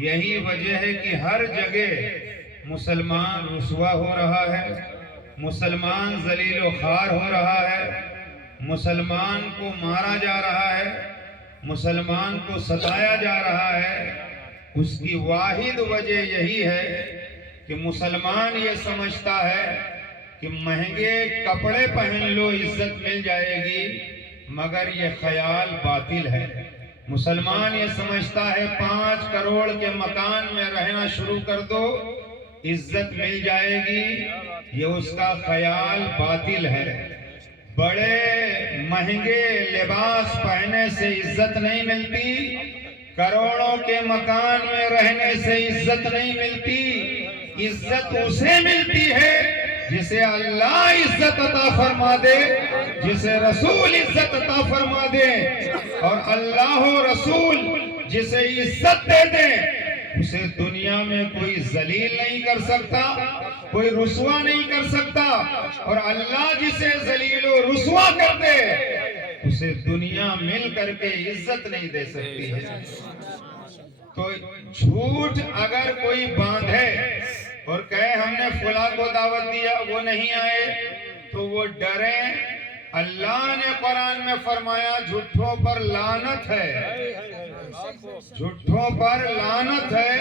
یہی وجہ ہے کہ ہر جگہ مسلمان رسوا ہو رہا ہے، مسلمان ذلیل و خوار ہو رہا ہے، مسلمان کو مارا جا رہا ہے، مسلمان کو ستایا جا رہا ہے۔ اس کی واحد وجہ یہی ہے کہ مسلمان یہ سمجھتا ہے کہ مہنگے کپڑے پہن لو عزت مل جائے گی، مگر یہ خیال باطل ہے۔ مسلمان یہ سمجھتا ہے 5 کروڑ کے مکان میں رہنا شروع کر دو عزت مل جائے گی، یہ اس کا خیال باطل ہے۔ بڑے مہنگے لباس پہننے سے عزت نہیں ملتی، کروڑوں کے مکان میں رہنے سے عزت نہیں ملتی۔ عزت اسے ملتی ہے جسے اللہ عزت عطا فرما دے، جسے رسول عزت عطا فرما دے، اور اللہ و رسول جسے عزت دے دے اسے دنیا میں کوئی ذلیل نہیں کر سکتا، کوئی رسوا نہیں کر سکتا، اور اللہ جسے ذلیل و رسوا کر دے اسے دنیا مل کر کے عزت نہیں دے سکتی ہے۔ تو جھوٹ اگر کوئی باندھے اور کہے ہم نے فلاں کو دعوت دیا وہ نہیں آئے تو وہ ڈریں۔ اللہ نے قرآن میں فرمایا جھوٹوں پر لعنت ہے، جھوٹوں پر لعنت ہے۔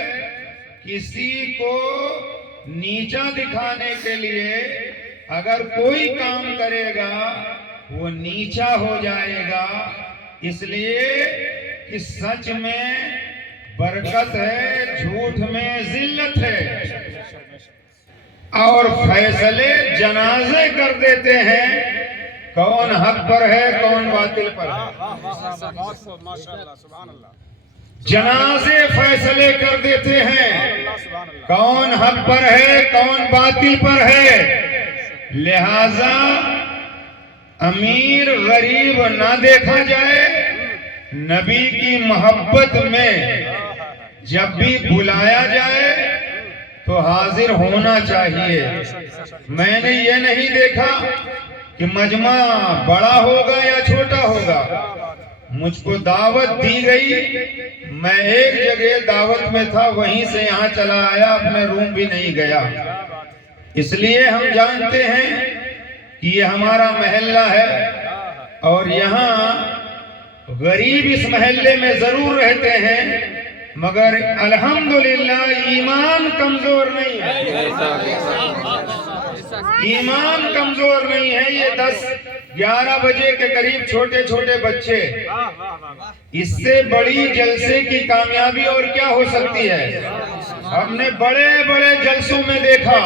کسی کو نیچا دکھانے کے لیے اگر کوئی کام کرے گا وہ نیچا ہو جائے گا، اس لیے کہ سچ میں برکت ہے، جھوٹ میں ذلت ہے۔ اور فیصلے جنازے کر دیتے ہیں کون حق پر ہے کون باطل پر ہے، جنازے فیصلے کر دیتے ہیں کون حق پر ہے کون باطل پر ہے۔ لہذا امیر غریب نہ دیکھا جائے، نبی کی محبت میں جب بھی بلایا جائے تو حاضر ہونا چاہیے۔ میں نے یہ نہیں دیکھا کہ مجمع بڑا ہوگا یا چھوٹا ہوگا، مجھ کو دعوت دی گئی، میں ایک جگہ دعوت میں تھا وہیں سے یہاں چلا آیا، اپنے روم بھی نہیں گیا، اس لیے ہم جانتے ہیں کہ یہ ہمارا محلہ ہے اور یہاں غریب اس محلے میں ضرور رہتے ہیں مگر الحمدللہ ایمان کمزور نہیں ہے، ایمان کمزور نہیں ہے۔ یہ 10-11 بجے کے قریب چھوٹے چھوٹے بچے، اس سے بڑی جلسے کی کامیابی اور کیا ہو سکتی ہے؟ ہم نے بڑے بڑے جلسوں میں دیکھا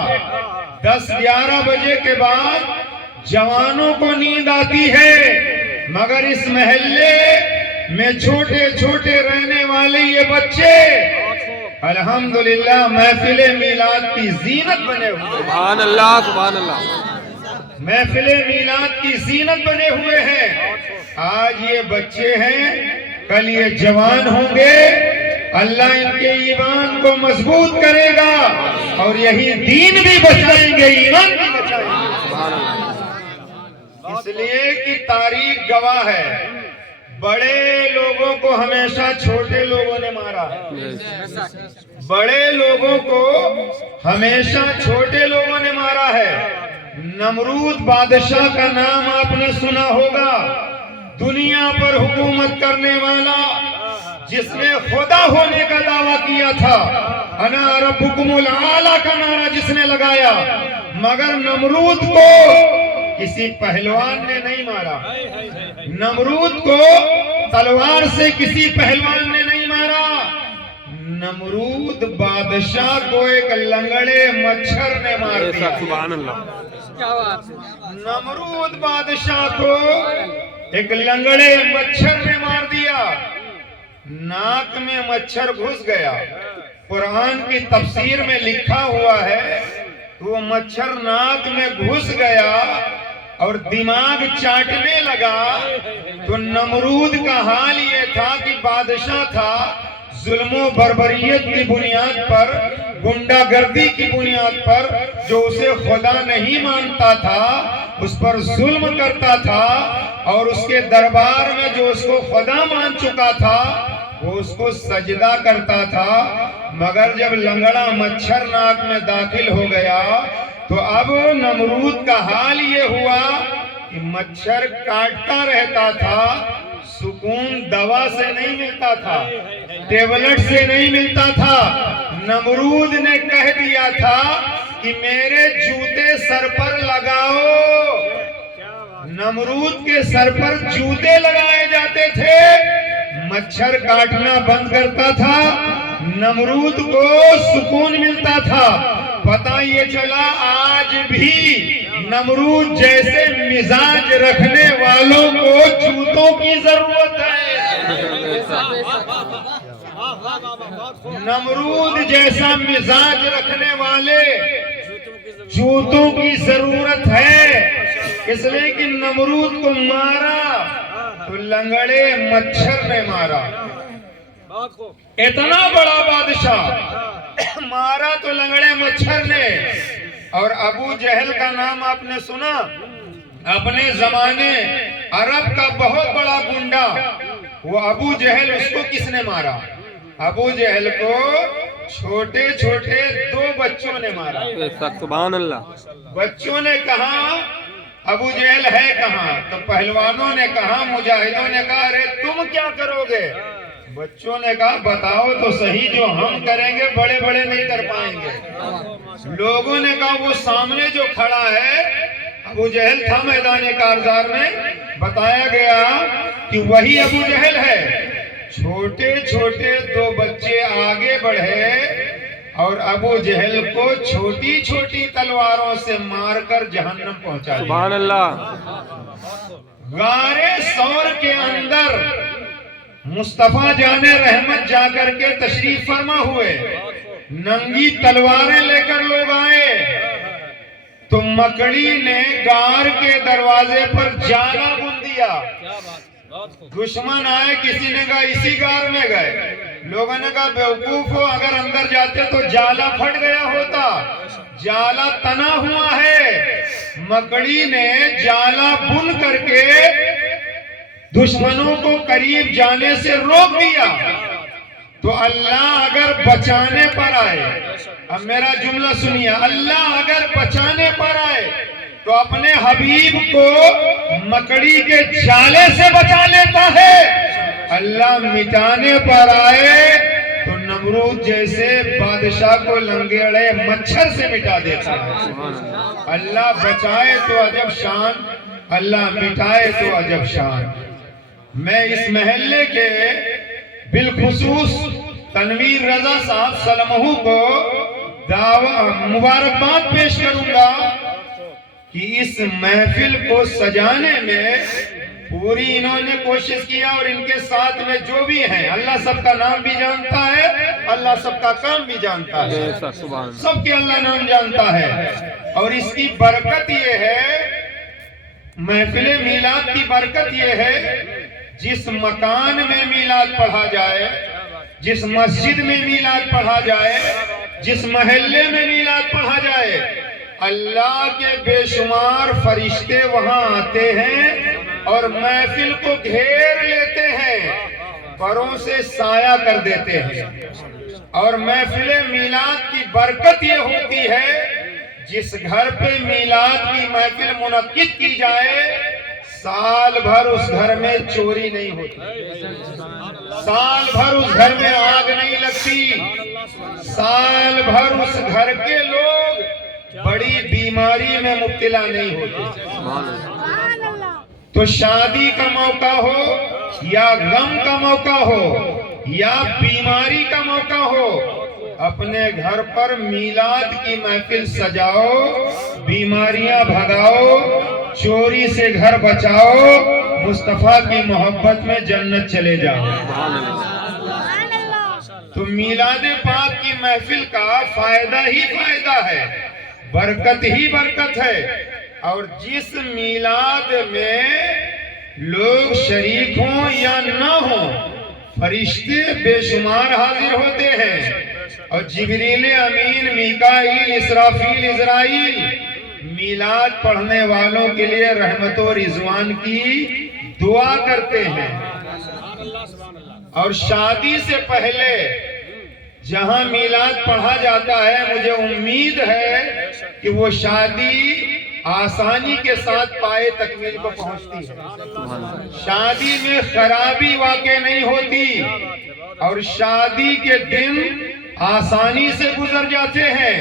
10-11 بجے کے بعد جوانوں کو نیند آتی ہے، مگر اس محلے میں چھوٹے چھوٹے رہنے والے یہ بچے الحمدللہ محفل میلاد کی زینت بنے ہوئے، سبحان اللہ سبحان اللہ، محفل میلاد کی زینت بنے ہوئے ہیں۔ آج یہ بچے ہیں، کل یہ جوان ہوں گے، اللہ ان کے ایمان کو مضبوط کرے گا اور یہی دین بھی بچائیں گے، ایمان بھی بچائیں گے۔ اس لیے کہ تاریخ گواہ ہے، بڑے لوگوں کو ہمیشہ چھوٹے لوگوں نے مارا ہے، بڑے لوگوں کو ہمیشہ چھوٹے لوگوں نے مارا ہے۔ نمرود بادشاہ کا نام آپ نے سنا ہوگا، دنیا پر حکومت کرنے والا، جس نے خدا ہونے کا دعویٰ کیا تھا، انا ربکم الاعلی کا نعرہ جس نے لگایا، مگر نمرود کو کسی پہلوان نے نہیں مارا، نمرود کو تلوار سے کسی پہلوان نے نہیں مارا، نمرود بادشاہ کو ایک لنگڑے مچھر نے مار دیا۔ سبحان اللہ، نمرود بادشاہ کو ایک لنگڑے مچھر نے مار دیا، ناک میں مچھر گھس گیا۔ قرآن کی تفسیر میں لکھا ہوا ہے وہ مچھر ناک میں گھس گیا اور دماغ چاٹنے لگا، تو نمرود کا حال یہ تھا کہ بادشاہ تھا، ظلم و بربریت کی بنیاد پر، گنڈا گردی کی بنیاد پر، جو اسے خدا نہیں مانتا تھا اس پر ظلم کرتا تھا، اور اس کے دربار میں جو اس کو خدا مان چکا تھا وہ اس کو سجدہ کرتا تھا، مگر جب لنگڑا مچھر ناک میں داخل ہو گیا تو اب نمرود کا حال یہ ہوا کہ مچھر کاٹتا رہتا تھا، سکون دوا سے نہیں ملتا تھا، ٹیبلٹ سے نہیں ملتا تھا۔ نمرود نے کہہ دیا تھا کہ میرے جوتے سر پر لگاؤ۔ نمرود کے سر پر جوتے لگائے جاتے تھے، مچھر کاٹنا بند کرتا تھا، نمرود کو سکون ملتا تھا۔ پتہ یہ چلا آج بھی نمرود جیسے مزاج رکھنے والوں کو جوتوں کی ضرورت ہے۔ نمرود جیسا مزاج رکھنے والے جوتوں کی ضرورت ہے، اس لیے کہ نمرود کو مارا تو لنگڑے مچھر نے مارا۔ اتنا بڑا بادشاہ مارا تو لنگڑے مچھر نے۔ اور ابو جہل کا نام آپ نے سنا؟ اپنے زمانے عرب کا بہت بڑا گنڈا، وہ ابو جہل، اس کو کس نے مارا؟ ابو جہل کو چھوٹے چھوٹے 2 بچوں نے مارا۔ سبحان اللہ۔ بچوں نے کہا ابو جہل ہے کہاں؟ تو پہلوانوں نے کہا، مجاہدوں نے کہا ارے تم کیا کرو گے؟ بچوں نے کہا بتاؤ تو صحیح، جو ہم کریں گے بڑے بڑے نہیں کر پائیں گے۔ لوگوں نے کہا وہ سامنے جو کھڑا ہے ابو جہل تھا میدان کارزار میں، بتایا گیا کہ وہی ابو جہل ہے۔ چھوٹے چھوٹے 2 بچے آگے بڑھے اور ابو جہل کو چھوٹی چھوٹی تلواروں سے مار کر جہنم پہنچا دیا۔ سبحان اللہ۔ غار ثور کے اندر مصطفیٰ جان رحمت جا کر کے تشریف فرما ہوئے، ننگی تلواریں لے کر لوگ آئے تو مکڑی نے غار کے دروازے پر جالا بن دیا۔ دشمن آئے، کسی نے کہا اسی غار میں گئے، لوگوں نے کہا بیوقوف ہو، اگر اندر جاتے تو جالا پھٹ گیا ہوتا، جالا تنا ہوا ہے۔ مکڑی نے جالا بن کر کے دشمنوں کو قریب جانے سے روک دیا۔ تو اللہ اگر بچانے پر آئے، اب میرا جملہ سنیے، اللہ اگر بچانے پر آئے تو اپنے حبیب کو مکڑی کے جالے سے بچا لیتا ہے۔ اللہ مٹانے پر آئے تو نمرود جیسے بادشاہ کو لنگڑے مچھر سے مٹا دیتا ہے۔ اللہ بچائے تو عجب شان، اللہ مٹائے تو عجب شان۔ میں اس محلے کے بالخصوص تنویر رضا صاحب سلمہ کو مبارکباد پیش کروں گا کہ اس محفل کو سجانے میں پوری انہوں نے کوشش کیا، اور ان کے ساتھ میں جو بھی ہیں، اللہ سب کا نام بھی جانتا ہے، اللہ سب کا کام بھی جانتا ہے، سب کے اللہ نام جانتا ہے۔ اور اس کی برکت یہ ہے، محفل میلاد کی برکت یہ ہے، جس مکان میں میلاد پڑھا جائے، جس مسجد میں میلاد پڑھا جائے، جس محلے میں میلاد پڑھا جائے، اللہ کے بے شمار فرشتے وہاں آتے ہیں اور محفل کو گھیر لیتے ہیں، پروں سے سایہ کر دیتے ہیں۔ اور محفل میلاد کی برکت یہ ہوتی ہے، جس گھر پہ میلاد کی محفل منعقد کی جائے، سال بھر اس گھر میں چوری نہیں ہوتی، سال بھر اس گھر میں آگ نہیں لگتی، سال بھر اس گھر کے لوگ بڑی بیماری میں مبتلا نہیں ہوتے۔ تو شادی کا موقع ہو یا غم کا موقع ہو یا بیماری کا موقع ہو، اپنے گھر پر میلاد کی محفل سجاؤ، بیماریاں بھگاؤ، چوری سے گھر بچاؤ، مصطفیٰ کی محبت میں جنت چلے جاؤ۔ تو میلاد پاک کی محفل کا فائدہ ہی فائدہ ہے، برکت ہی برکت ہے۔ اور جس میلاد میں لوگ شریک ہوں یا نہ ہوں، فرشتے بے شمار حاضر ہوتے ہیں، اور جبریل امین، میکائیل، اسرافیل، عزرائیل میلاد پڑھنے والوں کے لیے رحمت و رضوان کی دعا کرتے ہیں۔ اور شادی سے پہلے جہاں میلاد پڑھا جاتا ہے مجھے امید ہے کہ وہ شادی آسانی کے ساتھ پائے تکمیل کو پہنچتی ہے، شادی میں خرابی واقع نہیں ہوتی، اور شادی کے دن آسانی سے گزر جاتے ہیں۔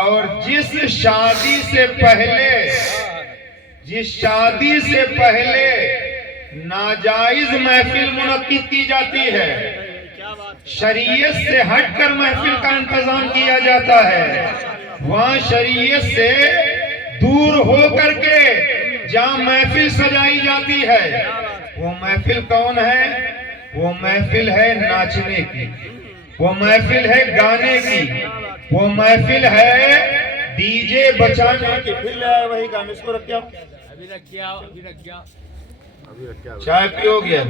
اور جس شادی سے پہلے ناجائز محفل منعقد کی جاتی ہے، شریعت سے ہٹ کر محفل کا انتظام کیا جاتا ہے، وہاں شریعت سے دور ہو کر کے جہاں محفل سجائی جاتی ہے، وہ محفل کون ہے؟ وہ محفل ہے ناچنے کی، وہ محفل ہے گانے کی، وہ محفل ہے ڈی جے بچانے کی۔ پھر لائے وہی گانے، اس کو رکھ کیا چائے پیو گیا۔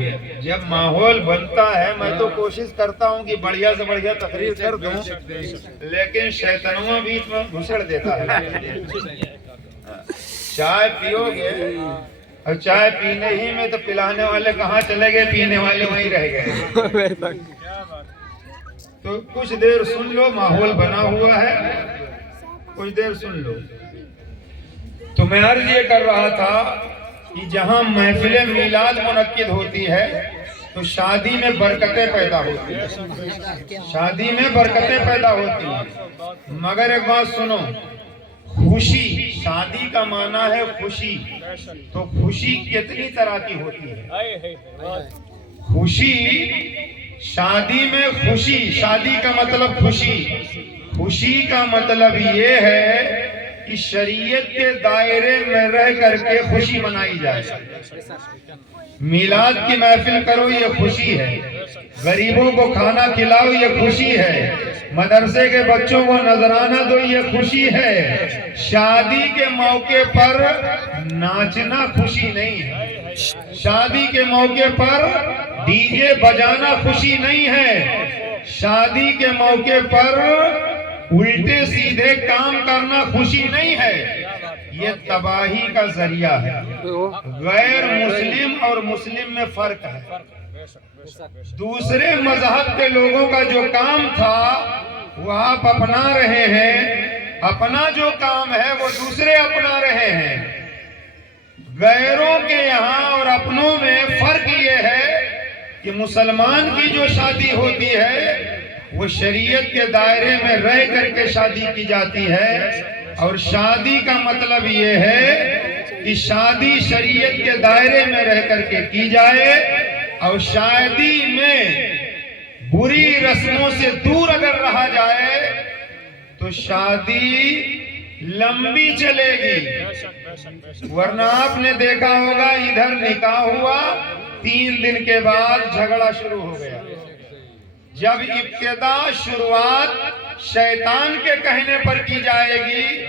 جب ماحول بنتا ہے میں تو کوشش کرتا ہوں کہ بڑھیا سے بڑھیا تقریر کر دوں، لیکن شیطنوں بیچ میں گھسڑ دیتا ہے۔ چائے پیو گے اور چائے پینے ہی میں تو پلانے والے کہاں چلے گئے، پینے والے وہیں رہ گئے۔ تو کچھ دیر سن لو، ماحول بنا ہوا ہے، کچھ دیر سن لو۔ تو میں عرض یہ کر رہا تھا کہ جہاں محفل میلاد منعقد ہوتی ہے تو شادی میں برکتیں پیدا ہوتی ہیں، شادی میں برکتیں پیدا ہوتی ہیں۔ مگر ایک بات سنو، خوشی، شادی کا معنی ہے خوشی، تو خوشی کتنی طرح کی ہوتی ہے؟ خوشی، شادی میں خوشی، شادی کا مطلب خوشی، خوشی کا مطلب یہ ہے کہ شریعت کے دائرے میں رہ کر کے خوشی منائی جائے۔ میلاد کی محفل کرو، یہ خوشی ہے، غریبوں کو کھانا کھلاؤ، یہ خوشی ہے، مدرسے کے بچوں کو نذرانہ دو، یہ خوشی ہے۔ شادی کے موقع پر ناچنا خوشی نہیں ہے، شادی کے موقع پر ڈی جے بجانا خوشی نہیں ہے، شادی کے موقع پر الٹے سیدھے کام کرنا خوشی نہیں ہے، یہ تباہی کا ذریعہ ہے۔ غیر مسلم اور مسلم میں فرق ہے۔ دوسرے مذہب کے لوگوں کا جو کام تھا وہ آپ اپنا رہے ہیں، اپنا جو کام ہے وہ دوسرے اپنا رہے ہیں۔ غیروں کے یہاں اور اپنوں میں فرق یہ ہے کہ مسلمان کی جو شادی ہوتی ہے وہ شریعت کے دائرے میں رہ کر کے شادی کی جاتی ہے، اور شادی کا مطلب یہ ہے کہ شادی شریعت کے دائرے میں رہ کر کے کی جائے، اور شادی میں بری رسموں سے دور اگر رہا جائے تو شادی لمبی چلے گی۔ ورنہ آپ نے دیکھا ہوگا ادھر نکاح ہوا، 3 دن کے بعد جھگڑا شروع ہو گیا۔ جب ابتدا شروعات شیطان کے کہنے پر کی جائے گی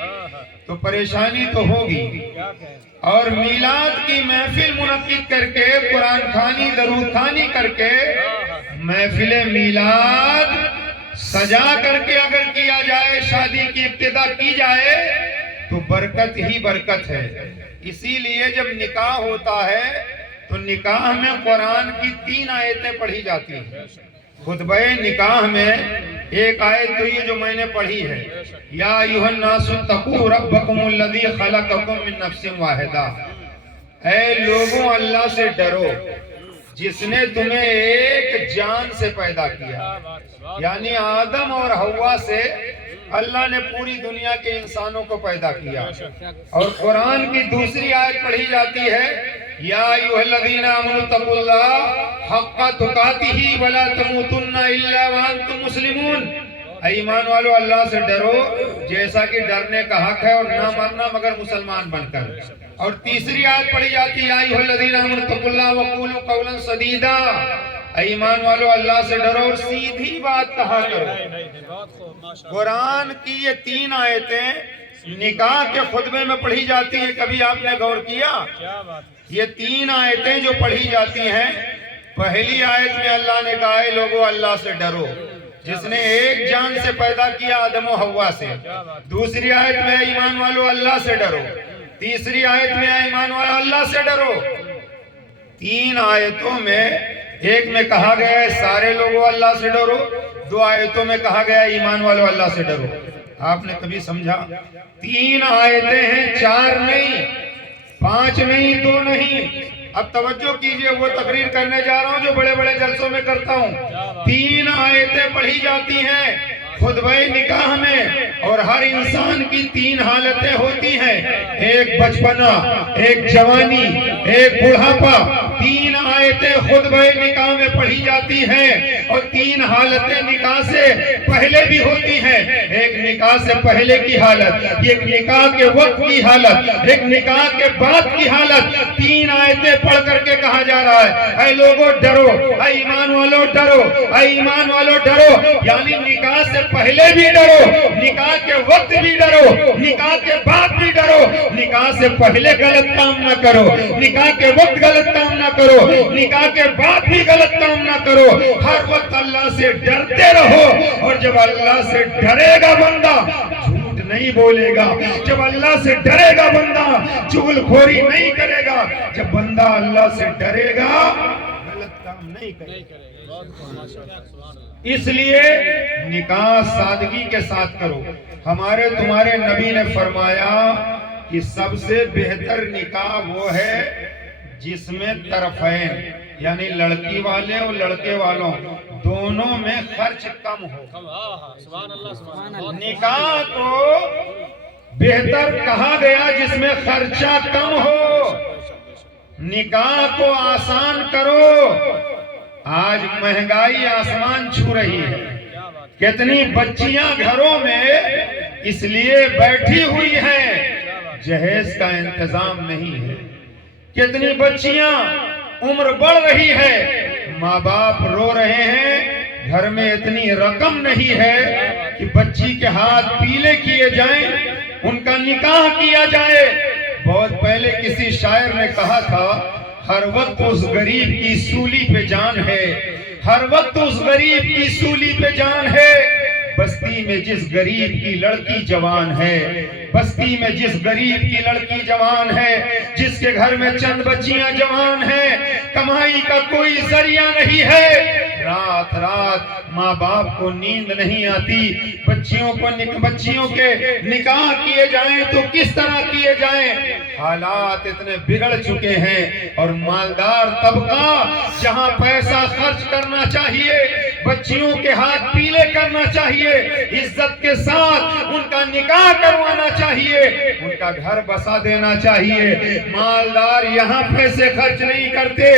تو پریشانی تو ہوگی، اور میلاد کی محفل منعقد کر کے قرآن خوانی درود خوانی کر کے محفل میلاد سجا کر کے اگر کیا جائے، شادی کی ابتدا کی جائے تو برکت ہی برکت ہے۔ اسی لیے جب نکاح ہوتا ہے تو نکاح میں قرآن کی 3 آیتیں پڑھی جاتی ہیں۔ خطبہ نکاح میں ایک آیت تو یہ جو میں نے پڑھی ہے، یا ایھا الناس اتقوا ربکم الذی خلقکم من نفس واحدہ، اے لوگوں اللہ سے ڈرو جس نے تمہیں ایک جان سے پیدا کیا، یعنی آدم اور حوا سے اللہ نے پوری دنیا کے انسانوں کو پیدا کیا۔ اور قرآن کی دوسری آیت پڑھی جاتی ہے، یا ایھا الذین آمنوا اتقوا اللہ حق تقاتہ ولا تموتن الا وانتم مسلمون، اے ایمان والو اللہ سے ڈرو جیسا کہ ڈرنے کا حق ہے، اور نہ مرنا مگر مسلمان بن کر۔ اور تیسری آیت پڑھی جاتی ہے، یا ایھا الذین آمنوا اتقوا اللہ وقولوا قولا سدیدا، اے ایمان والو اللہ سے ڈرو اور سیدھی بات کہا کرو۔ قرآن کی یہ 3 آیتیں نکاح کے خطبے میں پڑھی جاتی ہیں، کبھی آپ نے غور کیا؟ یہ 3 آیتیں جو پڑھی جاتی ہیں، پہلی آیت میں اللہ نے کہا ہے لوگو اللہ سے ڈرو جس نے ایک جان سے پیدا کیا آدم و حوا سے، دوسری آیت میں ایمان والو اللہ سے ڈرو، تیسری آیت میں ایمان والو اللہ سے ڈرو۔ 3 آیتوں میں ایک میں کہا گیا ہے سارے لوگوں اللہ سے ڈرو، 2 آیتوں میں کہا گیا ہے ایمان والوں اللہ سے ڈرو۔ آپ نے کبھی سمجھا 3 آیتیں ہیں، 4 نہیں، 5 نہیں، 2 نہیں۔ اب توجہ کیجئے، وہ تقریر کرنے جا رہا ہوں جو بڑے بڑے جلسوں میں کرتا ہوں۔ 3 آیتیں پڑھی جاتی ہیں خطبہ نکاح میں، اور ہر انسان کی 3 حالتیں ہوتی ہیں، ایک بچپنا، ایک جوانی، ایک بڑھاپا۔ 3 آیتیں خطبہ نکاح میں پڑھی جاتی ہیں، اور 3 حالتیں نکاح سے پہلے بھی ہوتی ہیں۔ ایک نکاح سے پہلے کی حالت، ایک نکاح کے وقت کی حالت، ایک نکاح کے بعد کی حالت۔ 3 آیتیں پڑھ کر کے کہا جا رہا ہے اے لوگو ڈرو، اے ایمان والو ڈرو، اے ایمان والو ڈرو، یعنی نکاح سے پہلے بھی ڈرو، نکاح کے وقت بھی ڈرو، نکاح کے بعد بھی ڈرو۔ نکاح سے پہلے غلط کام نہ کرو، نکاح کے وقت غلط کام نہ کرو، نکاح کے بعد بھی غلط کام نہ کرو۔ ہر وقت اللہ سے ڈرتے رہو، اور جب اللہ سے ڈرے گا بندہ جھوٹ نہیں بولے گا، جب اللہ سے ڈرے گا بندہ چغل خوری نہیں کرے گا، جب بندہ اللہ سے ڈرے گا غلط کام نہیں کرے گا۔ اس لیے نکاح سادگی کے ساتھ کرو۔ ہمارے تمہارے نبی نے فرمایا کہ سب سے بہتر نکاح وہ ہے جس میں طرفین، یعنی لڑکی والے اور لڑکے والوں دونوں میں خرچ کم ہو۔ نکاح کو بہتر کہا گیا جس میں خرچہ کم ہو۔ نکاح کو آسان کرو۔ آج مہنگائی آسمان چھو رہی ہے، کتنی بچیاں گھروں میں اس لیے بیٹھی ہوئی ہیں جہیز کا انتظام نہیں ہے۔ کتنی بچیاں عمر بڑھ رہی ہے، ماں باپ رو رہے ہیں، گھر میں اتنی رقم نہیں ہے کہ بچی کے ہاتھ پیلے کیے جائیں، ان کا نکاح کیا جائے۔ بہت پہلے کسی شاعر نے کہا تھا ہر وقت اس غریب کی سولی پہ جان ہے، ہر وقت اس غریب کی سولی پہ جان ہے۔ بستی میں جس غریب کی لڑکی جوان ہے، بستی میں جس غریب کی لڑکی جوان ہے، جس کے گھر میں چند بچیاں جوان ہیں، کمائی کا کوئی ذریعہ نہیں ہے، رات رات ماں باپ کو نیند نہیں آتی، بچیوں کے نکاح کیے جائیں تو کس طرح کیے جائیں؟ حالات اتنے بگڑ چکے ہیں، اور مالدار طبقہ جہاں پیسہ خرچ کرنا چاہیے، بچیوں کے ہاتھ پیلے کرنا چاہیے، عزت کے ساتھ ان کا نکاح کروانا چاہیے، ان کا گھر بسا دینا چاہیے۔ مالدار یہاں پیسے خرچ نہیں کرتے،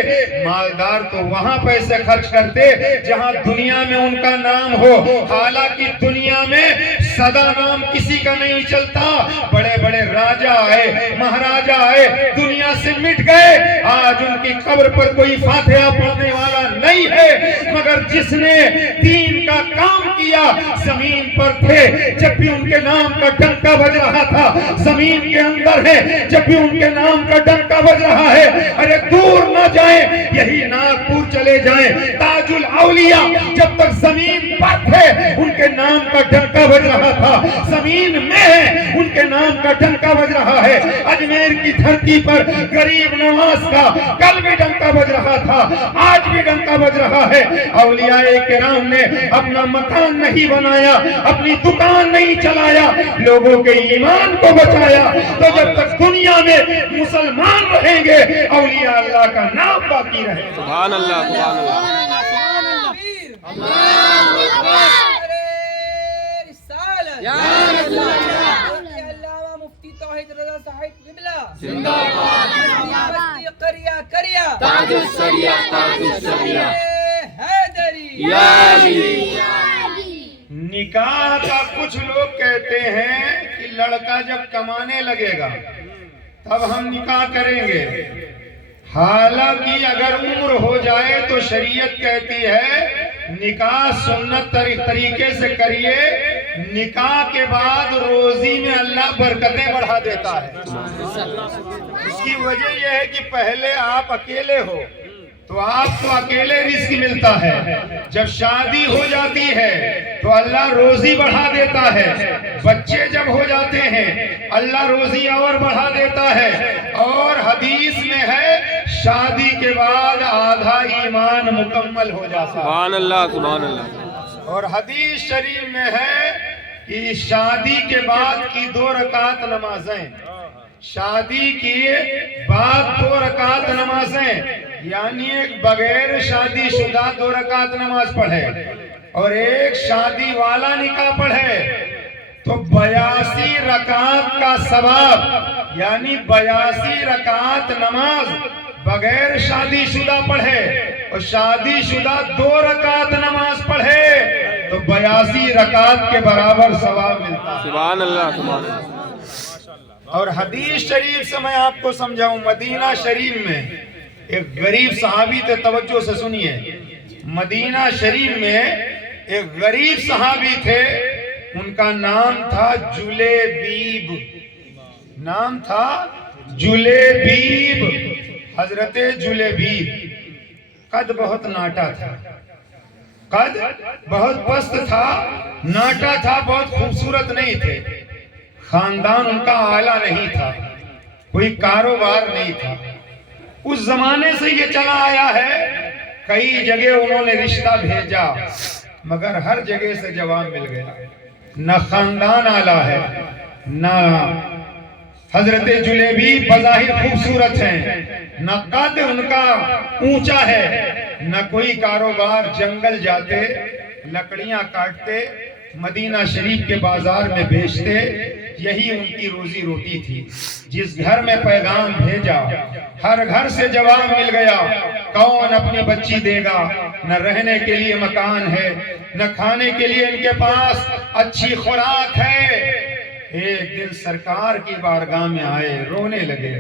مالدار تو وہاں پیسے خرچ کرتے جہاں دنیا میں ان کا نام ہو۔ حالانکہ دنیا میں سدا نام کسی کا نہیں چلتا، بڑے بڑے راجہ آئے، مہاراجہ آئے، دنیا سے مٹ گئے، آج ان کی قبر پر کوئی فاتحہ پڑھنے والا نہیں ہے، مگر جس نے دین کا کام کیا زمین پر تھے جب بھی ان کے نام کا ڈنکا بج رہا تھا، زمین کے اندر ہے جب بھی ان کے نام کا ڈنکا بج رہا ہے۔ ارے دور نہ جائیں، یہی ناگپور چلے جائیں، تاج الاولیاء جب تک زمین پر تھے ان کے نام کا ڈنکا بج رہا تھا، زمین میں ہے ان کے نام کا ڈنکا بج رہا ہے۔ اجمیر کی دھرتی پر غریب نواز کا کل بھی ڈنکا بج رہا تھا، آج بھی ڈنکا بج رہا ہے۔ اولیاء کرام نے اپنا مکان نہیں بنایا، اپنی دکان نہیں چلایا، لوگوں کے ایمان کو بچایا۔ تو جب تک دنیا میں مسلمان رہیں گے اولیاء اللہ کا نام باقی رہے گا۔ سبحان اللہ، سبحان اللہ۔ نکاح کا کچھ لوگ کہتے ہیں کہ لڑکا جب کمانے لگے گا تب ہم نکاح کریں گے، حالانکہ اگر عمر ہو جائے تو شریعت کہتی ہے نکاح سنت طریقے سے کریے، نکاح کے بعد روزی میں اللہ برکتیں بڑھا دیتا ہے۔ اس کی وجہ یہ ہے کہ پہلے آپ اکیلے ہو تو آپ کو اکیلے رزق ملتا ہے، جب شادی ہو جاتی ہے تو اللہ روزی بڑھا دیتا ہے، بچے جب ہو جاتے ہیں اللہ روزی اور بڑھا دیتا ہے۔ اور حدیث میں ہے شادی کے بعد آدھا ایمان مکمل ہو جاتا ہے. سبحان اللہ سبحان اللہ. اور حدیث شریف میں ہے کہ شادی کے بعد کی 2 رکعت نمازیں، شادی کے بعد 2 رکعت نمازیں، یعنی ایک بغیر شادی شدہ 2 رکعت نماز پڑھے اور ایک شادی والا نکاح پڑھے تو 82 رکعت کا ثواب، یعنی 82 رکعت نماز بغیر شادی شدہ پڑھے اور شادی شدہ 2 رکعت نماز پڑھے تو 82 رکعت کے برابر ثواب ملتا ہے. سبحان اللہ سبحان اللہ. اور حدیث شریف سے میں آپ کو سمجھاؤں، مدینہ شریف میں ایک غریب صحابی تھے، توجہ سے سنیے. مدینہ شریف میں ایک غریب صحابی تھے، ان کا نام تھا جلیبیب، نام تھا جلیبیب، حضرت جلیبیب. قد بہت ناٹا تھا، قد بہت پست تھا، ناٹا تھا، بہت خوبصورت نہیں تھے. خاندان ان کا اعلیٰ نہیں تھا، کوئی کاروبار نہیں تھا. اس زمانے سے یہ چلا آیا ہے، کئی جگہ انہوں نے رشتہ بھیجا مگر ہر جگہ سے جواب مل گیا. نہ خاندان اعلیٰ ہے، نہ حضرت جلیبی بظاہر خوبصورت ہیں، نہ قد ان کا اونچا ہے، نہ کوئی کاروبار. جنگل جاتے، لکڑیاں کاٹتے، مدینہ شریف کے بازار میں بیچتے، یہی ان کی روزی روٹی تھی. جس گھر میں پیغام بھیجا ہر گھر سے جواب مل گیا. کون اپنی بچی دے گا؟ نہ رہنے کے لیے مکان ہے، نہ کھانے کے لیے ان کے پاس اچھی خوراک ہے. ایک دن سرکار کی بارگاہ میں آئے، رونے لگے.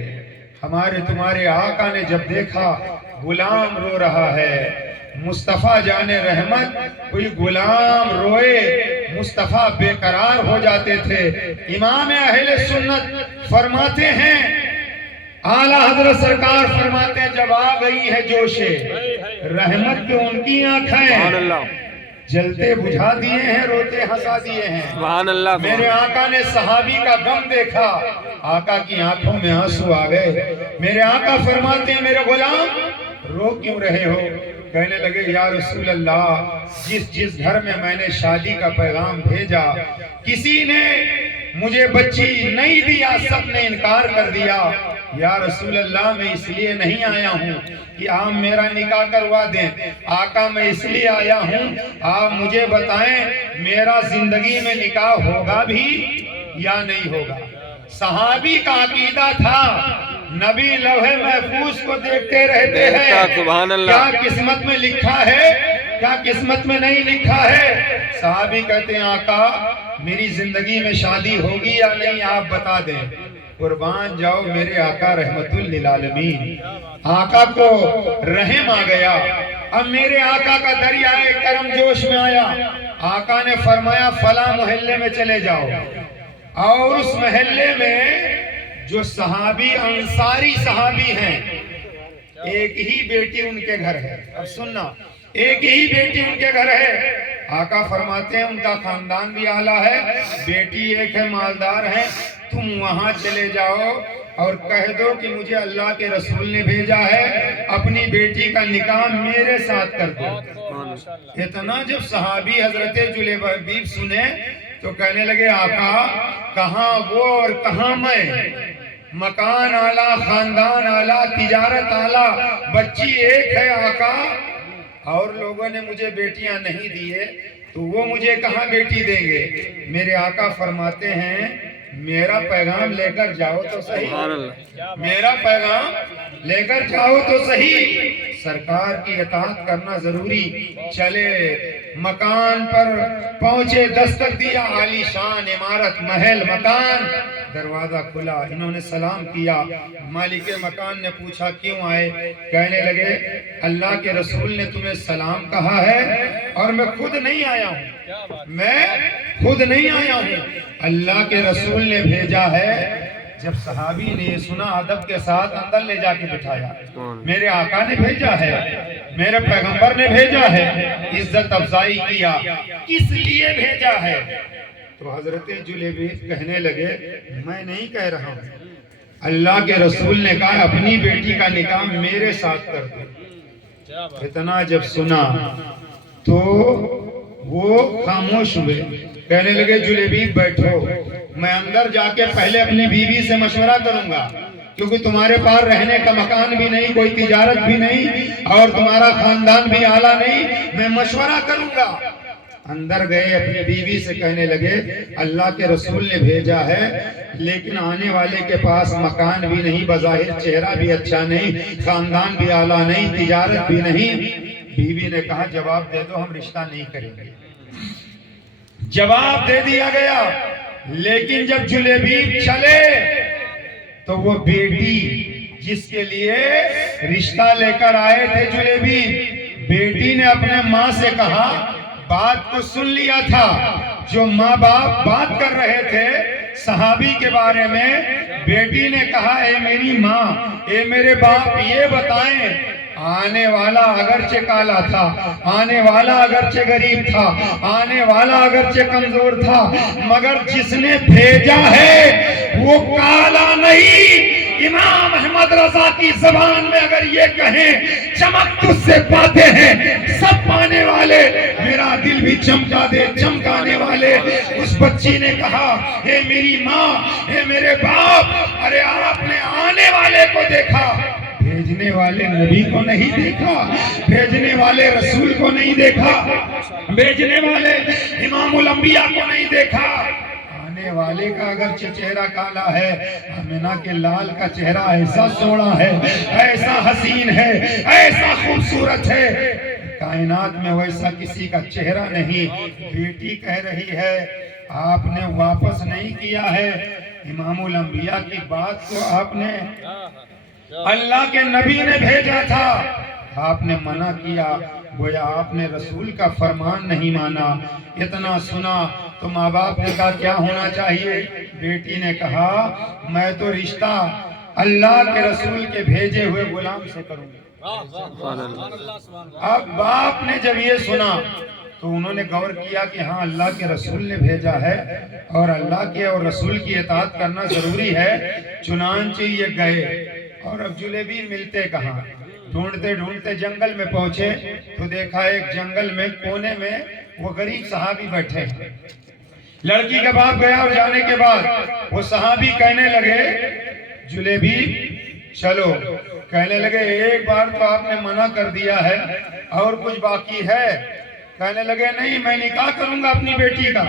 ہمارے تمہارے آقا نے جب دیکھا غلام رو رہا ہے، مصطفیٰ جان رحمت، کوئی غلام روئے مصطفیٰ بے قرار ہو جاتے تھے. امام اہل سنت فرماتے ہیں، اعلیٰ حضرت سرکار فرماتے ہیں، جب آ گئی ہے جوش رحمت کے ان کی آنکھیں جلتے بجھا دیے ہیں، روتے ہنسا دیے ہیں. سبحان اللہ. میرے آقا نے صحابی کا غم دیکھا، آقا کی آنکھوں میں آنسو آ گئے. میرے آقا فرماتے ہیں، میرے غلام رو کیوں رہے ہو؟ کہنے لگے، یا رسول اللہ، جس گھر میں نے شادی کا پیغام بھیجا کسی نے مجھے بچی نہیں دیا، سب نے انکار کر دیا. یا رسول اللہ، میں اس لیے نہیں آیا ہوں کہ آپ میرا نکاح کروا دیں. آقا، میں اس لیے آیا ہوں، آپ مجھے بتائیں میرا زندگی میں نکاح ہوگا بھی یا نہیں ہوگا. صحابی کا عقیدہ تھا نبی لوح محفوظ کو دیکھتے رہتے ہیں، سبحان اللہ. کیا قسمت میں لکھا ہے، کیا قسمت میں نہیں لکھا ہے. صحابی کہتے ہیں، آقا میری زندگی میں شادی ہوگی یا نہیں آپ بتا دیں. قربان جاؤ میرے آقا رحمت للعالمین. آقا کو رحم آ گیا. اب میرے آقا کا دریائے کرم جوش میں آیا. آقا نے فرمایا، فلاں محلے میں چلے جاؤ، اور اس محلے میں جو صحابی انصاری صحابی ہیں، ایک ہی بیٹی ان کے گھر ہے. اب سننا، ایک ہی بیٹی ان کے گھر ہے. آقا فرماتے ہیں ان کا خاندان بھی اعلیٰ ہے، بیٹی ایک ہے، مالدار ہے. تم وہاں چلے جاؤ اور کہہ دو کہ مجھے اللہ کے رسول نے بھیجا ہے، اپنی بیٹی کا نکاح میرے ساتھ کر دو. اتنا جب صحابی حضرت جلیبیب سنے تو کہنے لگے، آقا کہاں وہ اور کہاں میں؟ مکان اعلیٰ، خاندان اعلیٰ، تجارت اعلیٰ، بچی ایک ہے آقا، اور لوگوں نے مجھے بیٹیاں نہیں دیے تو وہ مجھے کہاں بیٹی دیں گے؟ میرے آقا فرماتے ہیں، میرا پیغام لے کر جاؤ تو صحیح، میرا پیغام لے کر جاؤ تو صحیح. سرکار کی اطاعت کرنا ضروری. چلے مکان پر پہنچے، دستک دیا، عالی شان عمارت، محل، مکان. دروازہ کھلا، انہوں نے سلام کیا. مالک مکان نے پوچھا کیوں آئے؟ کہنے لگے، اللہ کے رسول نے تمہیں سلام کہا ہے اور میں خود نہیں آیا ہوں، میں خود نہیں آیا ہوں، اللہ کے رسول نے بھیجا ہے. جب صحابی نے سنا، ادب کے ساتھ اندر لے جا کے بٹھایا. میرے آقا نے بھیجا ہے، میرے پیغمبر نے بھیجا ہے. عزت افزائی کیا، اس لیے بھیجا ہے. تو حضرت جلیبیب کہنے لگے، میں نہیں کہہ رہا ہوں، اللہ کے رسول نے کہا اپنی بیٹی کا نکاح میرے ساتھ کر دو۔ اتنا جب سنا تو وہ خاموش ہوئے، کہنے لگے جلیبیب بیٹھو، میں اندر جا کے پہلے اپنی بیوی سے مشورہ کروں گا، کیونکہ تمہارے پاس رہنے کا مکان بھی نہیں، کوئی تجارت بھی نہیں، اور تمہارا خاندان بھی اعلیٰ نہیں، میں مشورہ کروں گا۔ اندر گئے، اپنی بیوی سے کہنے لگے اللہ کے رسول نے بھیجا ہے، لیکن آنے والے کے پاس مکان بھی نہیں، بظاہر چہرہ بھی اچھا نہیں، خاندان بھی اعلیٰ نہیں، تجارت بھی نہیں۔ بیوی نے کہا جواب دے دو، ہم رشتہ نہیں کریں گے۔ جواب دے دیا گیا، لیکن جب جلیبیب چلے تو وہ بیٹی جس کے لیے رشتہ لے کر آئے تھے جلیبیب، بیٹی نے اپنے ماں سے کہا، بات کو سن لیا تھا جو ماں باپ بات کر رہے تھے صحابی کے بارے میں، بیٹی نے کہا اے میری ماں، اے میرے باپ، یہ بتائیں آنے والا اگرچہ کالا تھا، آنے والا اگرچہ غریب تھا، آنے والا اگرچہ کمزور تھا، مگر جس نے بھیجا ہے وہ کالا نہیں۔ امام احمد رضا کی زبان میں اگر یہ کہیں چمک تجھ سے پاتے ہیں سب پانے والے، میرا دل بھی چمکا دے چمکانے والے۔ اس بچی نے کہا اے میری ماں، اے میرے باپ، ارے آپ نے آنے والے کو دیکھا، بھیجنے والے نبی کو نہیں دیکھا، بھیجنے والے رسول کو نہیں دیکھا، بھیجنے والے امام الانبیاء کو نہیں دیکھا۔ آنے والے کا اگرچہ چہرہ کالا ہے، آمنہ کے لال کا چہرہ ایسا سوڑا ہے، ایسا حسین ہے، ایسا خوبصورت ہے، کائنات میں ویسا کسی کا چہرہ نہیں۔ بیٹی کہہ رہی ہے آپ نے واپس نہیں کیا ہے، امام الانبیاء کی بات کو آپ نے، اللہ کے نبی نے بھیجا تھا، آپ نے منع کیا، گویا آپ نے رسول کا فرمان نہیں مانا۔ اتنا سنا تو ماں باپ نے کہا کیا ہونا چاہیے؟ بیٹی نے کہا میں تو رشتہ اللہ کے رسول کے بھیجے ہوئے غلام سے کروں گی۔ اب باپ نے جب یہ سنا تو انہوں نے غور کیا کہ ہاں اللہ کے رسول نے بھیجا ہے اور اللہ کے اور رسول کی اطاعت کرنا ضروری ہے۔ چنانچہ یہ گئے، اور اب جلیبیب ملتے کہاں؟ ڈھونڈتے ڈھونڈتے جنگل میں پہنچے تو دیکھا ایک جنگل میں کونے میں وہ غریب صحابی بیٹھے ہیں۔ لڑکی کا باپ گیا اور جانے کے بعد وہ صحابی کہنے لگے جلیبیب چلو، کہنے لگے ایک بار تو آپ نے منع کر دیا ہے اور کچھ باقی ہے؟ کہنے لگے نہیں، میں نکاح کروں گا اپنی بیٹی کا۔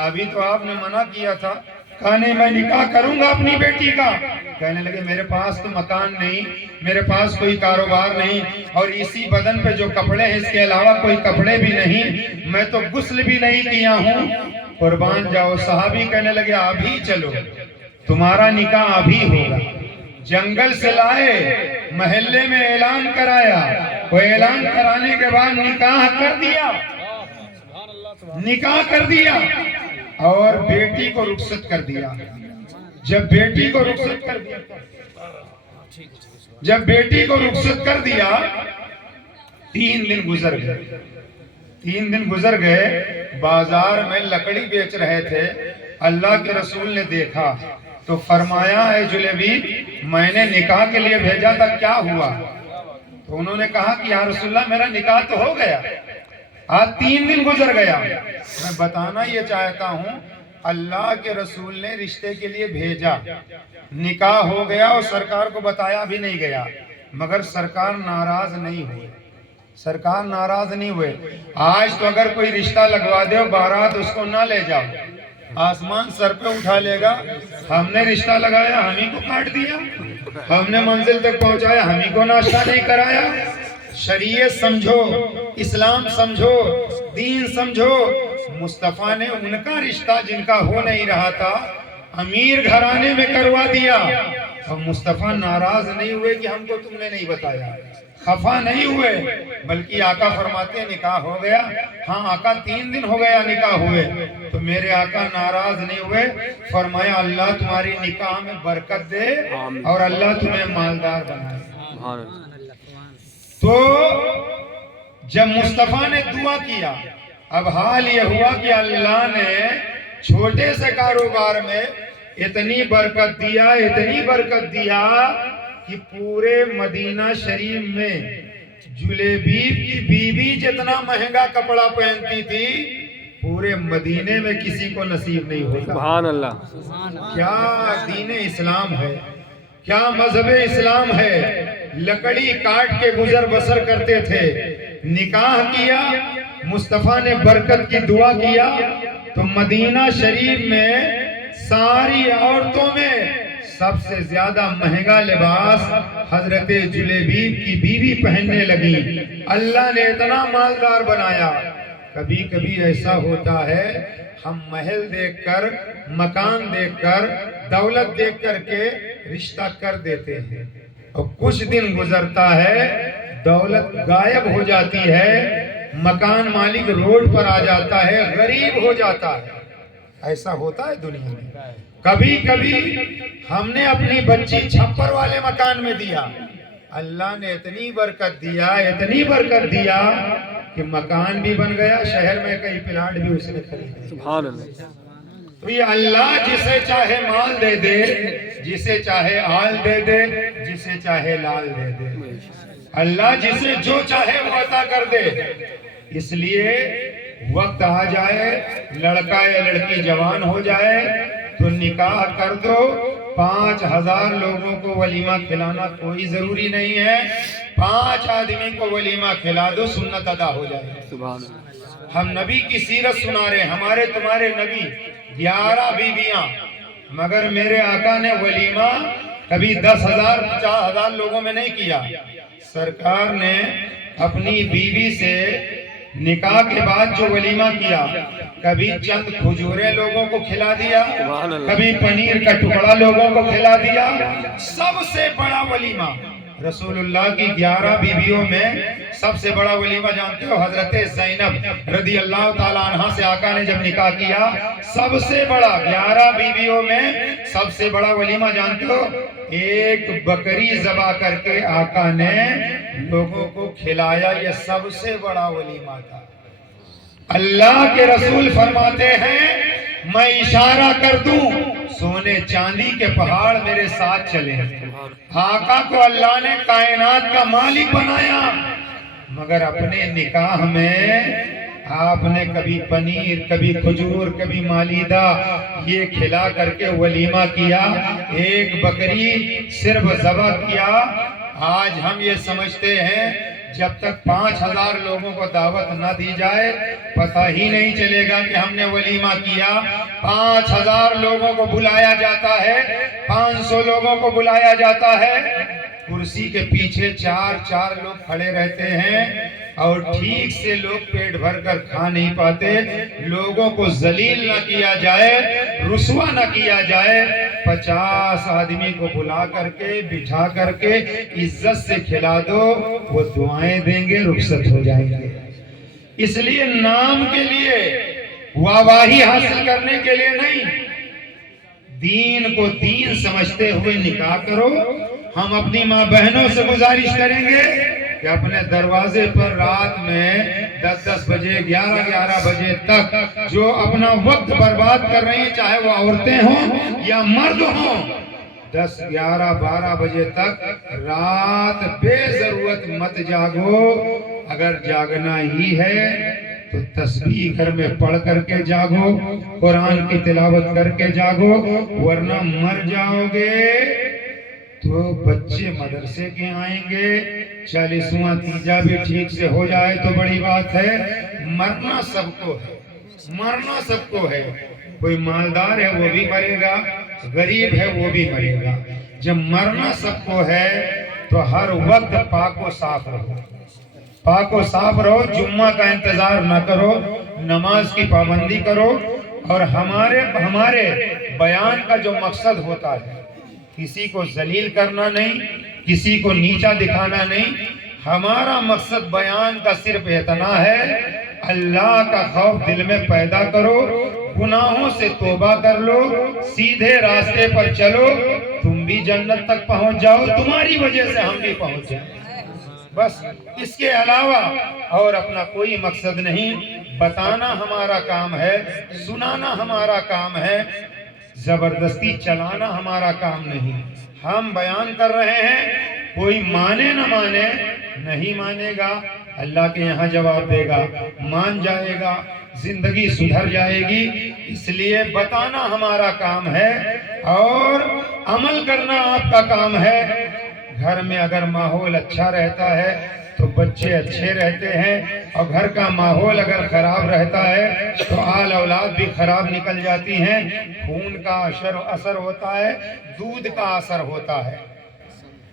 ابھی تو آپ نے منع کیا تھا۔ کہا نہیں، میں نکاح کروں گا اپنی بیٹی کا۔ کہنے لگے میرے پاس تو مکان نہیں، میرے پاس کوئی کاروبار نہیں، اور اسی بدن پہ جو کپڑے ہیں اس کے علاوہ کوئی کپڑے بھی نہیں، میں تو غسل بھی نہیں کیا ہوں، قربان جاؤ۔ صحابی کہنے لگے ابھی چلو، تمہارا نکاح ابھی ہوگا۔ جنگل سے لائے، محلے میں اعلان کرایا، وہ اعلان کرانے کے بعد نکاح کر دیا، نکاح کر دیا اور بیٹی کو رخصت کر دیا۔ جب بیٹی کو رخصت کر دیا، جب بیٹی کو رخصت کر دیا، 3 دن گزر گئے، 3 دن گزر گئے، بازار میں لکڑی بیچ رہے تھے، اللہ کے رسول نے دیکھا تو فرمایا اے جلیبیب میں نے نکاح کے لیے بھیجا تھا، کیا ہوا؟ تو انہوں نے کہا کہ یا رسول اللہ میرا نکاح تو ہو گیا، آج 3 دن گزر گیا۔ میں بتانا یہ چاہتا ہوں اللہ کے رسول نے رشتے کے لیے بھیجا، نکاح ہو گیا اور سرکار کو بتایا بھی نہیں گیا، مگر سرکار ناراض نہیں ہوئے، سرکار ناراض نہیں ہوئے۔ آج تو اگر کوئی رشتہ لگوا دے بارات اس کو نہ لے جاؤ، آسمان سر پہ اٹھا لے گا، ہم نے رشتہ لگایا ہم ہی کو کاٹ دیا، ہم نے منزل تک پہنچایا ہم ہی کو ناشتہ نہیں کرایا۔ شریعت سمجھو، اسلام سمجھو، دین سمجھو۔ مصطفیٰ نے ان کا رشتہ جن کا ہو نہیں رہا تھا امیر گھرانے میں کروا دیا، اور مصطفیٰ ناراض نہیں ہوئے کہ ہم کو تم نے نہیں بتایا، خفا نہیں ہوئے، بلکہ آقا فرماتے نکاح ہو گیا۔ ہاں آقا 3 دن ہو گیا نکاح ہوئے، تو میرے آقا ناراض نہیں ہوئے، فرمایا اللہ تمہاری نکاح میں برکت دے اور اللہ تمہیں مالدار بنائے۔ تو جب مصطفیٰ نے دعا کیا، اب حال یہ ہوا کہ اللہ نے چھوٹے سے کاروبار میں اتنی برکت دیا کہ پورے مدینہ شریف میں جلیبیب کی بیوی جتنا مہنگا کپڑا پہنتی تھی پورے مدینے میں کسی کو نصیب نہیں ہوتا. سبحان اللہ. کیا دین اسلام ہے, کیا مذہب اسلام ہے. لکڑی کاٹ کے گزر بسر کرتے تھے, نکاح کیا, مصطفیٰ نے برکت کی دعا کیا تو مدینہ شریف میں ساری عورتوں میں سب سے زیادہ مہنگا لباس حضرت جلیبیب کی بیوی پہننے لگی. اللہ نے اتنا مالدار بنایا. کبھی کبھی ایسا ہوتا ہے ہم محل دیکھ کر, مکان دیکھ کر, دولت دیکھ کر کے رشتہ کر دیتے ہیں اور کچھ دن گزرتا ہے دولت غائب ہو جاتی ہے, مکان مالک روڈ پر آ جاتا ہے, غریب ہو جاتا ہے. ایسا ہوتا ہے دنیا میں. کبھی کبھی ہم نے اپنی بچی چھپر والے مکان میں دیا, اللہ نے اتنی برکت دیا کہ مکان بھی بن گیا, شہر میں کئی پلاٹ بھی اس نے خریدے. سبحان اللہ. تو یہ اللہ جسے چاہے مال دے دے, جسے چاہے آل دے دے, جسے چاہے لال دے دے. اللہ جسے جو چاہے وہ عطا کر دے. اس لیے وقت آ جائے, لڑکا یا لڑکی جوان ہو جائے تو نکاح کر دو. 5000 لوگوں کو ولیمہ کھلانا کوئی ضروری نہیں ہے, 5 آدمی کو ولیمہ کھلا دو, سنت ادا ہو جائے. سبحان اللہ. ہم نبی کی سیرت سنا رہے ہیں. ہمارے تمہارے نبی 11 بیویاں, مگر میرے آقا نے ولیمہ کبھی 10,000 50,000 لوگوں میں نہیں کیا. سرکار نے اپنی بیوی سے نکاح کے بعد جو ولیمہ کیا, کبھی چند کھجوریں لوگوں کو کھلا دیا, کبھی پنیر کا ٹکڑا لوگوں کو کھلا دیا. سب سے بڑا ولیمہ رسول اللہ کی 11 بیویوں میں سب سے بڑا ولیمہ جانتے ہو, حضرت زینب رضی اللہ تعالیٰ عنہ سے آقا نے جب نکاح کیا, سب سے بڑا 11 بیویوں میں سب سے بڑا ولیمہ جانتے ہو, ایک بکری ذبح کر کے آقا نے لوگوں کو کھلایا. یہ سب سے بڑا ولیمہ تھا. اللہ کے رسول فرماتے ہیں میں اشارہ کر دوں سونے چاندی کے پہاڑ میرے ساتھ چلے. آقا کو اللہ نے کائنات کا مالک بنایا, مگر اپنے نکاح میں آپ نے کبھی پنیر, کبھی کھجور, کبھی مالیدہ یہ کھلا کر کے ولیمہ کیا. ایک بکری صرف ذبح کیا. آج ہم یہ سمجھتے ہیں جب تک 5000 لوگوں کو دعوت نہ دی جائے پتہ ہی نہیں چلے گا کہ ہم نے ولیمہ کیا. 5000 لوگوں کو بلایا جاتا ہے, 500 لوگوں کو بلایا جاتا ہے, کرسی کے پیچھے 4 لوگ کھڑے رہتے ہیں اور ٹھیک سے لوگ پیٹ بھر کر کھا نہیں پاتے. لوگوں کو ذلیل نہ کیا جائے, رسوا نہ کیا جائے, 50 آدمی کو بلا کر کے بٹھا کر کے عزت سے کھلا دو, وہ دعائیں دیں گے, رخصت ہو جائیں گے. اس لیے نام کے لیے, واہواہی حاصل کرنے کے لیے نہیں, دین کو دین سمجھتے ہوئے نکاح کرو. ہم اپنی ماں بہنوں سے گزارش کریں گے کہ اپنے دروازے پر رات میں 10 بجے 11 بجے تک جو اپنا وقت برباد کر رہے ہیں, چاہے وہ عورتیں ہوں یا مرد ہوں, 10 11 12 بجے تک رات بے ضرورت مت جاگو. اگر جاگنا ہی ہے تو تسبیح گھر میں پڑھ کر کے جاگو, قرآن کی تلاوت کر کے جاگو, ورنہ مر جاؤ گے تو بچے مدرسے کے آئیں گے. 40واں تیجا بھی ٹھیک سے ہو جائے تو بڑی بات ہے. مرنا سب کو ہے, کوئی مالدار ہے وہ بھی مرے گا, غریب ہے وہ بھی مرے گا. جب مرنا سب کو ہے تو ہر وقت پاک و صاف رہو, جمعہ کا انتظار نہ کرو, نماز کی پابندی کرو. اور ہمارے بیان کا جو مقصد ہوتا ہے, کسی کو ذلیل کرنا نہیں, کسی کو نیچا دکھانا نہیں. ہمارا مقصد بیان کا صرف اتنا ہے, اللہ کا خوف دل میں پیدا کرو, گناہوں سے توبہ کر لو, سیدھے راستے پر چلو, تم بھی جنت تک پہنچ جاؤ, تمہاری وجہ سے ہم بھی پہنچ جائیں. بس اس کے علاوہ اور اپنا کوئی مقصد نہیں. بتانا ہمارا کام ہے, سنانا ہمارا کام ہے. زبردستی چلانا ہمارا کام نہیں. ہم بیان کر رہے ہیں، کوئی مانے نہ مانے، نہیں مانے گا اللہ کے یہاں جواب دے گا، مان جائے گا زندگی سدھر جائے گی. اس لیے بتانا ہمارا کام ہے اور عمل کرنا آپ کا کام ہے. گھر میں اگر ماحول اچھا رہتا ہے تو بچے اچھے رہتے ہیں، اور گھر کا ماحول اگر خراب رہتا ہے تو آل اولاد بھی خراب نکل جاتی ہیں. خون کا اثر ہوتا ہے، دودھ کا اثر ہوتا ہے.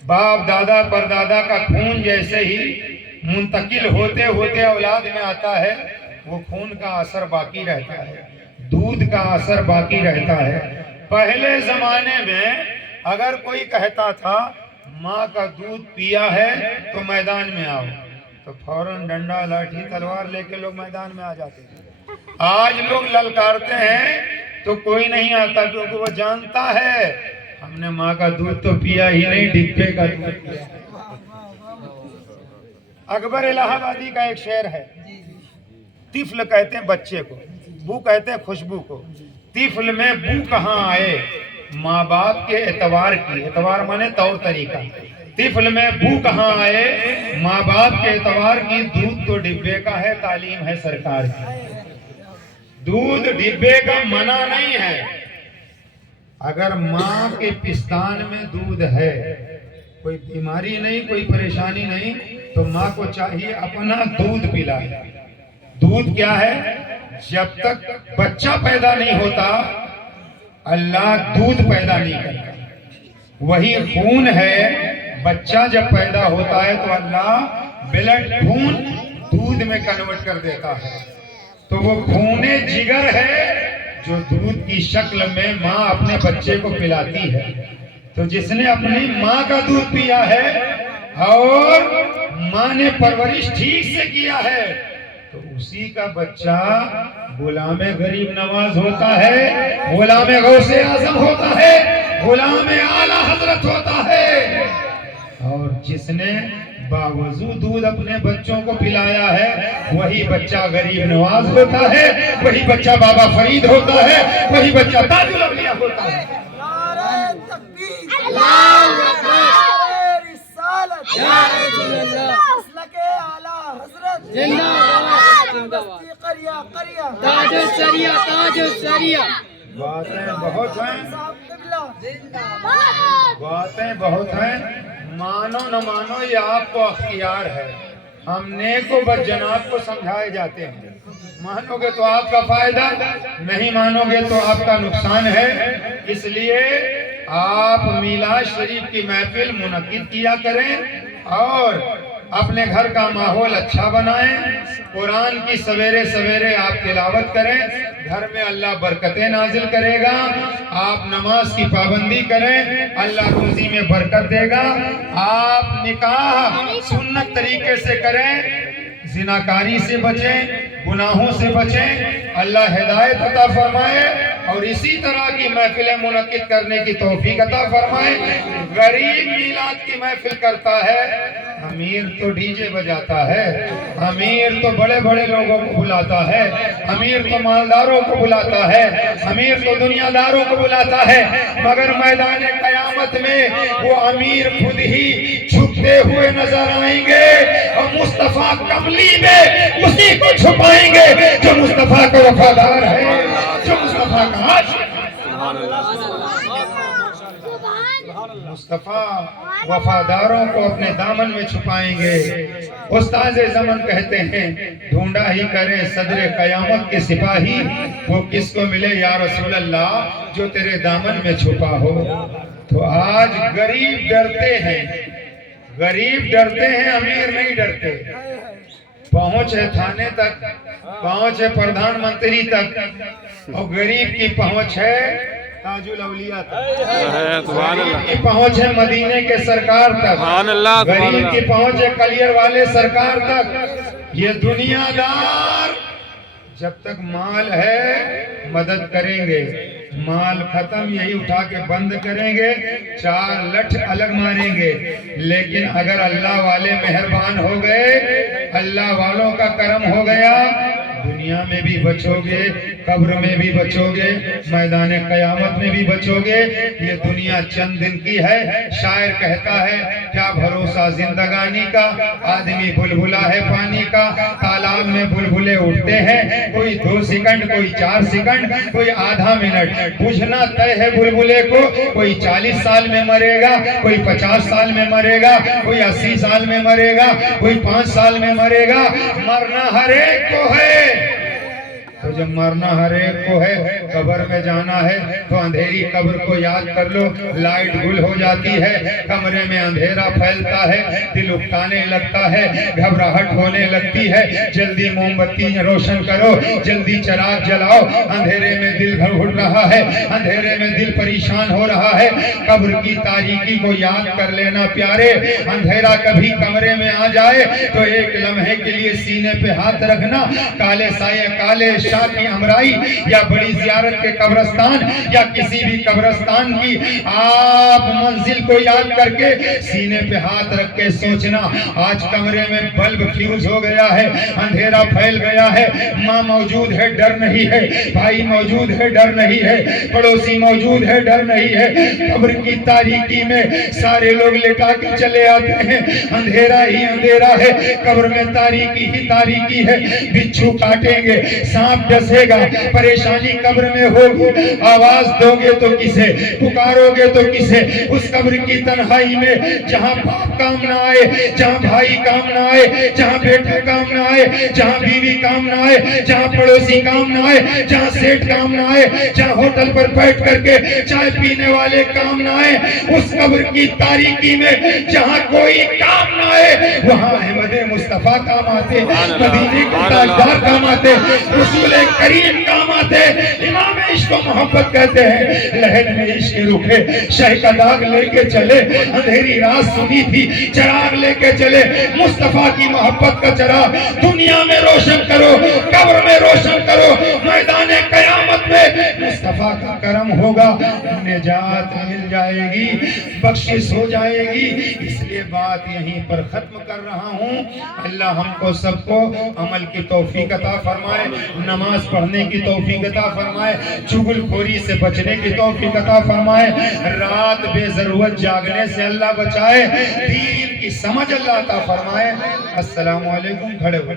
باپ دادا پردادا کا خون جیسے ہی منتقل ہوتے ہوتے اولاد میں آتا ہے، وہ خون کا اثر باقی رہتا ہے، دودھ کا اثر باقی رہتا ہے. پہلے زمانے میں اگر کوئی کہتا تھا ماں کا دودھ پیا ہے تو میدان میں آؤ، تو فوراً ڈنڈا لاٹھی تلوار لے کے لوگ میدان میں آ جاتے ہیں. آج لوگ للکارتے ہیں تو کوئی نہیں آتا، کیونکہ وہ جانتا ہے ہم نے ماں کا دودھ تو پیا ہی نہیں، ڈبے کا دودھ پیا. اکبر الہ آبادی کا ایک شعر ہے، طفل کہتے ہیں بچے کو، بو کہتے ہیں خوشبو کو. طفل میں بو کہاں آئے ماں باپ کے اعتبار کی، اعتبار مانے طور طریقہ. طفل میں بو کہاں آئے ماں باپ کے اعتبار کی. دودھ تو ڈبے کا ہے، تعلیم ہے سرکار کی. دودھ ڈبے کا منع نہیں ہے. اگر ماں کے پستان میں دودھ ہے، کوئی بیماری نہیں، کوئی پریشانی نہیں، تو ماں کو چاہیے اپنا دودھ پلائے. دودھ کیا ہے؟ جب تک بچہ پیدا نہیں ہوتا اللہ دودھ پیدا نہیں کرتا. وہی خون ہے، بچہ جب پیدا ہوتا ہے تو اللہ بلڈ خون دودھ میں کنورٹ کر دیتا ہے. تو وہ خون جگر ہے جو دودھ کی شکل میں ماں اپنے بچے کو پلاتی ہے. تو جس نے اپنی ماں کا دودھ پیا ہے اور ماں نے پرورش ٹھیک سے کیا ہے تو اسی کا بچہ غلام غریب نواز ہوتا ہے، غلام غوث اعظم ہوتا ہے، غلام اعلیٰ حضرت ہوتا ہے. اور جس نے باوضو دودھ اپنے بچوں کو پلایا ہے وہی بچہ غریب نواز ہوتا ہے، وہی بچہ بابا فرید ہوتا ہے، وہی بچہ تاج الاولیاء ہوتا ہے. نعرہ تکبیر، اللہ اکبر، رسالت، مسلک اعلیٰ حضرت، بستی قریہ قریہ، تاج الشریعہ، تاج الشریعہ. باتیں بہت ہیں، قبلہ، باتیں بہت ہیں. مانو نہ مانو یہ آپ کو اختیار ہے. ہم نیک و بد جناب کو سمجھائے جاتے ہیں. مانو گے تو آپ کا فائدہ، نہیں مانو گے تو آپ کا نقصان ہے. اس لیے آپ میلاد شریف کی محفل منعقد کیا کریں اور اپنے گھر کا ماحول اچھا بنائیں. قرآن کی سویرے سویرے آپ تلاوت کریں، گھر میں اللہ برکتیں نازل کرے گا. آپ نماز کی پابندی کریں، اللہ روزی میں برکت دے گا. آپ نکاح سنت طریقے سے کریں، زناکاری سے بچیں، گناہوں سے بچیں. اللہ ہدایت عطا فرمائے اور اسی طرح کی محفلیں منعقد کرنے کی توفیق عطا فرمائے. غریب میلاد کی محفل کرتا ہے، امیر تو ڈی جے بجاتا ہے، امیر تو بڑے بڑے لوگوں کو بلاتا ہے، امیر تو مالداروں کو بلاتا ہے، امیر تو دنیا داروں کو بلاتا ہے. مگر میدان قیامت میں وہ امیر خود ہی چھپتے ہوئے نظر آئیں گے اور مصطفیٰ کملی میں اسی کو چھپائیں گے جو مصطفیٰ کا وفادار ہے، جو مصطفیٰ کا عاشق ہے. مصطفیٰ وفاداروں کو اپنے دامن میں چھپائیں گے. استاد زمن کہتے ہیں ڈھونڈا ہی کریں صدر قیامت کے سپاہی، وہ کس کو ملے یا رسول اللہ جو تیرے دامن میں چھپا ہو. تو آج غریب ڈرتے ہیں، غریب ڈرتے ہیں، امیر نہیں ڈرتے. پہنچے تھانے تک، پہنچے پردھان منتری تک، اور غریب کی پہنچ ہے تاج الاولیاء تک، غریب کی پہنچ ہے مدینے کے سرکار تک، غریب کی پہنچ ہے کلیئر والے سرکار تک. یہ دنیا دار جب تک مال ہے مدد کریں گے، مال ختم یہی اٹھا کے بند کریں گے، چار لٹھ الگ ماریں گے. لیکن اگر اللہ والے مہربان ہو گئے، اللہ والوں کا کرم ہو گیا، دنیا دنیا میں بھی بچو گے، قبر میں بھی بچو گے، میدان قیامت میں بھی بچو گے۔ یہ دنیا چند دن کی ہے۔ شاعر کہتا ہے کیا بھروسہ زندگانی کا، آدمی بلبلا ہے پانی کا، تالاب میں بلبلے اٹھتے ہیں، کوئی 2 سیکنڈ، کوئی 4 سیکنڈ، کوئی آدھا منٹ، بجھنا طے ہے بلبلے کو۔ کوئی 40 سال میں مرے گا، کوئی 50 سال میں مرے گا، کوئی 80 سال میں مرے گا، کوئی 5 سال میں مرے گا۔ مرنا ہر ایک کو ہے، تو جب مرنا ہر ایک کو ہے، قبر میں جانا ہے تو اندھیری قبر کو یاد کر لو۔ لائٹ گل ہو جاتی ہے، کمرے میں اندھیرا پھیلتا ہے، دل اکتانے لگتا ہے، گھبراہٹ ہونے لگتی ہے۔ جلدی موم بتی روشن کرو، جلدی چراغ جلاؤ، اندھیرے میں دل گھٹ رہا ہے، اندھیرے میں دل پریشان ہو رہا ہے۔ قبر کی تاریکی کو یاد کر لینا پیارے۔ اندھیرا کبھی کمرے میں آ جائے تو ایک لمحے کے لیے سینے پہ ہاتھ رکھنا، کالے سائے، کالے شاہ کی امرائی یا بڑی زیارت کے قبرستان یا کسی بھی قبرستان کی آپ منزل کو یاد کر کے سینے پہ ہاتھ رکھ کے سوچنا، آج کمرے میں بلب فیوز ہو گیا ہے، اندھیرا پھیل گیا ہے، ماں موجود ہے ڈر نہیں ہے، بھائی موجود ہے ڈر نہیں ہے، پڑوسی موجود ہے ڈر نہیں ہے۔ قبر کی تاریکی میں سارے لوگ لٹا کے چلے آتے ہیں، اندھیرا ہی اندھیرا ہے، قبر میں تاریکی ہی تاریکی ہے۔ بچھو کاٹیں گے، سانپ ڈسے گا، پریشانی قبر میں ہوگی، آواز دو گے تو کسے، پکارو گے تو کسے؟ اس قبر کی تنہائی میں جہاں باپ کام نہ آئے، جہاں بھائی کام نہ آئے، جہاں بیٹا کام نہ آئے، جہاں بیوی کام نہ آئے، جہاں پڑوسی کام نہ آئے، جہاں سیٹ کام نہ آئے، جہاں ہوٹل پر بیٹھ کر کے چائے پینے والے کام نہ آئے، اس قبر کی تاریکی میں جہاں کوئی کام نہ آئے، وہاں احمد مصطفیٰ کام آتے، مدینے کے تاجدار کام آتے، رسول کریم کام آتے، امام عشق و محبت کہتے ہیں۔ لہر میں عشق رکھے، شہ کا داغ لے کے چلے، اندھیری رات سنی تھی، چراغ لے کے چلے، مصطفیٰ کی محبت کا چراغ دنیا میں روشن کرو، قبر میں روشن کرو، میدان قیامت میں مصطفیٰ کا کرم ہوگا، نجات مل جائے گی، بخشش ہو جائے گی۔ اس لیے بات یہیں پر ختم کر رہا ہوں۔ اللہ ہم کو سب کو عمل کی توفیق عطا فرمائے، نماز پڑھنے کی توفیق عطا فرمائے، چغل خوری سے بچنے کی توفیق عطا فرمائے، رات بے ضرورت جاگنے سے اللہ بچائے، دین کی سمجھ اللہ عطا فرمائے۔ السلام علیکم، کھڑے ہو۔